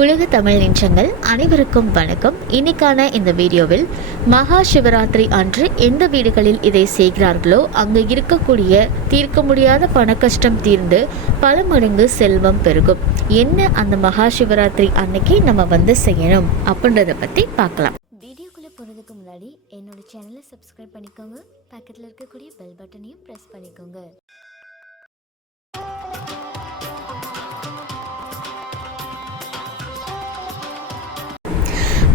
உலக தமிழ் நெஞ்சங்கள் அனைவருக்கும் வணக்கம். இன்னைக்கான இந்த வீடியோவில் மகா சிவராத்திரி அன்று எந்த வீடுகளில் இதை செய்கிறார்களோ அங்கு இருக்கக்கூடிய தீர்க்க முடியாத பண கஷ்டம் தீர்ந்து பல மடங்கு செல்வம் பெருகும். என்ன அந்த மகா சிவராத்திரி அன்னைக்கு நம்ம வந்து செய்யணும் அப்படின்றத பற்றி பார்க்கலாம். வீடியோக்குள்ளே போகிறதுக்கு முன்னாடி என்னோட சேனலை சப்ஸ்கிரைப் பண்ணிக்கோங்க. பக்கத்தில் இருக்கக்கூடிய பெல் பட்டனையும் ப்ரெஸ் பண்ணிக்கோங்க.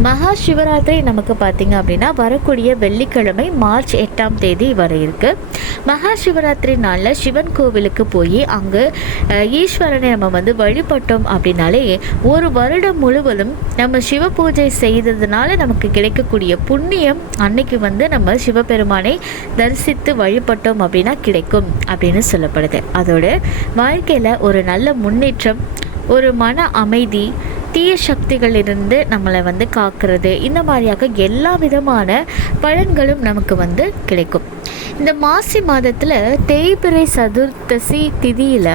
மகா சிவராத்திரி நமக்கு பார்த்திங்க அப்படின்னா வரக்கூடிய வெள்ளிக்கிழமை மார்ச் எட்டாம் தேதி வர இருக்கு. மகா சிவராத்திரி நாளில் சிவன் கோவிலுக்கு போய் அங்கு ஈஸ்வரனை நம்ம வந்து வழிபட்டோம் அப்படின்னாலே ஒரு வருடம் முழுவதும் நம்ம சிவ பூஜை செய்ததுனால நமக்கு கிடைக்கக்கூடிய புண்ணியம் அன்னைக்கு வந்து நம்ம சிவபெருமானை தரிசித்து வழிபட்டோம் அப்படின்னா கிடைக்கும் அப்படின்னு சொல்லப்படுது. அதோடு வாழ்க்கையில் ஒரு நல்ல முன்னேற்றம் ஒரு மன அமைதி தீய சக்திகளிலிருந்து நம்மளை வந்து காக்கிறது. இந்த மாதிரியாக எல்லா விதமான பலன்களும் நமக்கு வந்து கிடைக்கும். இந்த மாசி மாதத்தில் தேய்பிறை சதுர்த்தசி திதியில்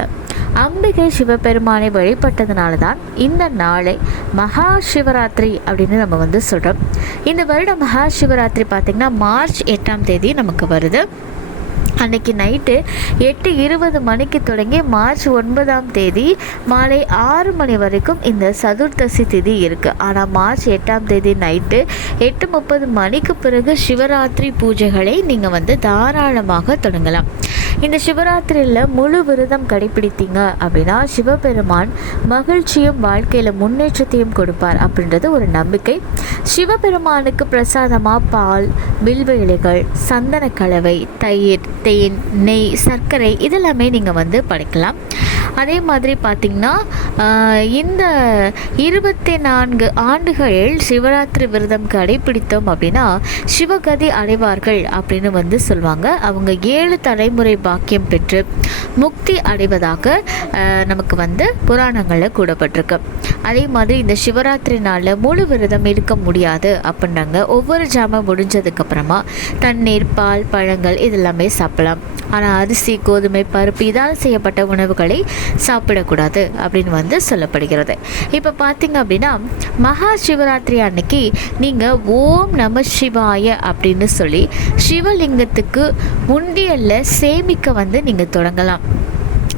அம்பிகை சிவபெருமானை வழிபட்டதுனால தான் இந்த நாளை மகா சிவராத்திரி அப்படின்னு நம்ம வந்து சொல்கிறோம் இந்த வருடம் மகா சிவராத்திரி பார்த்திங்கன்னா மார்ச் எட்டாம் தேதி நமக்கு வருது. அன்னைக்கு நைட்டு எட்டு இருபது மணிக்கு தொடங்கி மார்ச் ஒன்பதாம் தேதி மாலை ஆறு மணி வரைக்கும் இந்த சதுர்த்தசி திதி இருக்குது ஆனால் மார்ச் எட்டாம் தேதி நைட்டு எட்டு முப்பது மணிக்கு பிறகு சிவராத்திரி பூஜைகளை நீங்கள் வந்து தாராளமாக தொடங்கலாம். இந்த சிவராத்திரியில் முழு விரதம் கடைபிடித்தீங்க அப்படின்னா சிவபெருமான் மகிழ்ச்சியும் வாழ்க்கையில் முன்னேற்றத்தையும் கொடுப்பார் அப்படின்றது ஒரு நம்பிக்கை. சிவபெருமானுக்கு பிரசாதமாக பால் வில்வ இலைகள் சந்தன கலவை தயிர் தேன் நெய் சர்க்கரை இதெல்லாமே நீங்கள் வந்து படைக்கலாம். அதே மாதிரி பார்த்திங்கன்னா இந்த இருபத்தி நான்கு ஆண்டுகள் சிவராத்திரி விரதம் கடைபிடித்தோம் அப்படின்னா சிவகதி அடைவார்கள் அப்படின்னு வந்து சொல்லுவாங்க. அவங்க ஏழு தலைமுறை பாக்கியம் பெற்று முக்தி அடைவதாக நமக்கு வந்து புராணங்களில் கூடப்பட்டிருக்கு அதே மாதிரி இந்த சிவராத்திரி நாளில் முழு விரதம் இருக்க முடியாது. அப்படின்றாங்க ஒவ்வொரு ஜாமம் முடிஞ்சதுக்கப்புறமா தண்ணீர் பால் பழங்கள் இதெல்லாமே சாப்பிடலாம். ஆனால் அரிசி கோதுமை பருப்பு இதால் செய்யப்பட்ட உணவுகளை சாப்பிடக்கூடாது அப்படின்னு வந்து சொல்லப்படுகிறது. இப்போ பார்த்தீங்க அப்படின்னா மகா சிவராத்திரி அன்னைக்கு நீங்கள் ஓம் நம சிவாய அப்படின்னு சொல்லி சிவலிங்கத்துக்கு உண்டியலில் சேமிக்க வந்து நீங்கள் தொடங்கலாம்.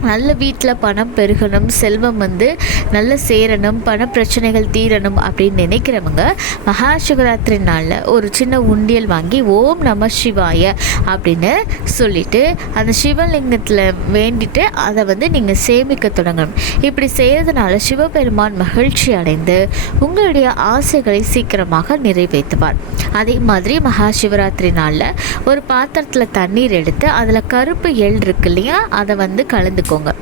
நல்ல வீட்டில் பணம் பெருகணும் செல்வம் வந்து நல்ல சேரணும் பண பிரச்சனைகள் தீரணும் அப்படின்னு நினைக்கிறவங்க மகா சிவராத்திரி நாளில் ஒரு சின்ன உண்டியல் வாங்கி ஓம் நம சிவாய அப்படின்னு சொல்லிட்டு அந்த சிவலிங்கத்தில் வேண்டிட்டு அதை வந்து நீங்கள் சேமிக்க தொடங்கணும். இப்படி செய்கிறதுனால சிவபெருமான் மகிழ்ச்சி அடைந்து உங்களுடைய ஆசைகளை சீக்கிரமாக நிறைவேற்றுவார். அதே மாதிரி மகா சிவராத்திரி நாளில் ஒரு பாத்திரத்தில் தண்ணீர் எடுத்து அதில் கருப்பு எள் இருக்கு இல்லையா? அதை வந்து வச்சுக்கோங்க.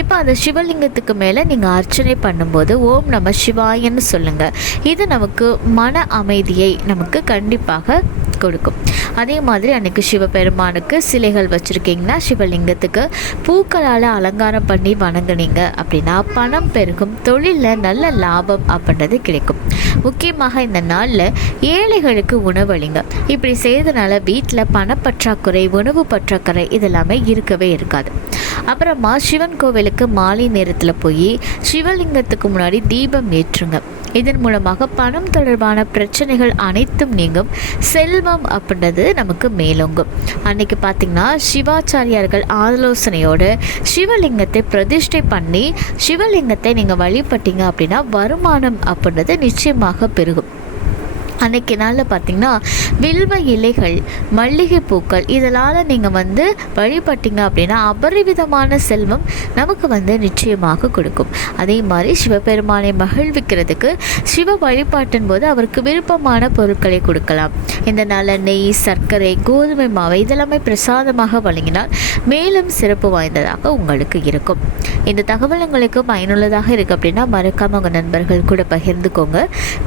இப்போ அந்த சிவலிங்கத்துக்கு மேலே நீங்கள் அர்ச்சனை பண்ணும்போது ஓம் நம சிவாயன்னு சொல்லுங்கள் இது நமக்கு மன அமைதியை நமக்கு கண்டிப்பாக கொடுக்கும். அதே மாதிரி அன்னைக்கு சிவபெருமானுக்கு சிலைகள் வச்சுருக்கீங்கன்னா சிவலிங்கத்துக்கு பூக்களால் அலங்காரம் பண்ணி வணங்குனீங்க அப்படின்னா பணம் பெருகும் தொழிலில் நல்ல லாபம் அப்படின்றது கிடைக்கும். முக்கியமாக இந்த நாளில் ஏழைகளுக்கு உணவளிங்க இப்படி செய்கிறதுனால வீட்டில் பணப்பற்றாக்குறை உணவு பற்றாக்குறை இதெல்லாமே இருக்கவே இருக்காது. அப்புறமா சிவன் கோவிலுக்கு மாலை நேரத்தில் போய் சிவலிங்கத்துக்கு முன்னாடி தீபம் ஏற்றுங்க. இதன் மூலமாக பணம் தொடர்பான பிரச்சனைகள் அனைத்தும் நீங்கும். செல்வம் அப்படின்றது நமக்கு மேலோங்கும். அன்னைக்கு பார்த்தீங்கன்னா சிவாச்சாரியார்கள் ஆலோசனையோடு சிவலிங்கத்தை பிரதிஷ்டை பண்ணி சிவலிங்கத்தை நீங்கள் வழிபட்டீங்க அப்படின்னா வருமானம் அப்படின்றது நிச்சயமாக பெருகும். அன்னைக்கு நாளில் பார்த்தீங்கன்னா வில்வ இலைகள் மல்லிகை பூக்கள் இதனால் நீங்கள் வந்து வழிபட்டீங்க அப்படின்னா அபரிவிதமான செல்வம் நமக்கு வந்து நிச்சயமாக கொடுக்கும். அதே மாதிரி சிவபெருமானை மகிழ்விக்கிறதுக்கு சிவ வழிபாட்டின் போது அவருக்கு விருப்பமான பொருட்களை கொடுக்கலாம். இந்த நாளில் நெய் சர்க்கரை கோதுமை மாவை இதெல்லாமே பிரசாதமாக வழங்கினால் மேலும் சிறப்பு வாய்ந்ததாக உங்களுக்கு இருக்கும். இந்த தகவல் உங்களுக்கு பயனுள்ளதாக இருக்குது அப்படின்னா மறக்காம உங்கள் நண்பர்கள் கூட பகிர்ந்துக்கோங்க.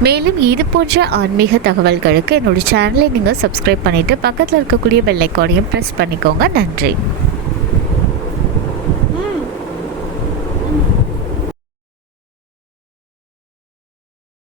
மேலும் இது போன்ற ஆன்மீக தகவல்களுக்கு என்னோடய சேனலை நீங்கள் சப்ஸ்கிரைப் பண்ணிவிட்டு பக்கத்தில் இருக்கக்கூடிய பெல் ஐக்கானையும் ப்ரெஸ் பண்ணிக்கோங்க. நன்றி.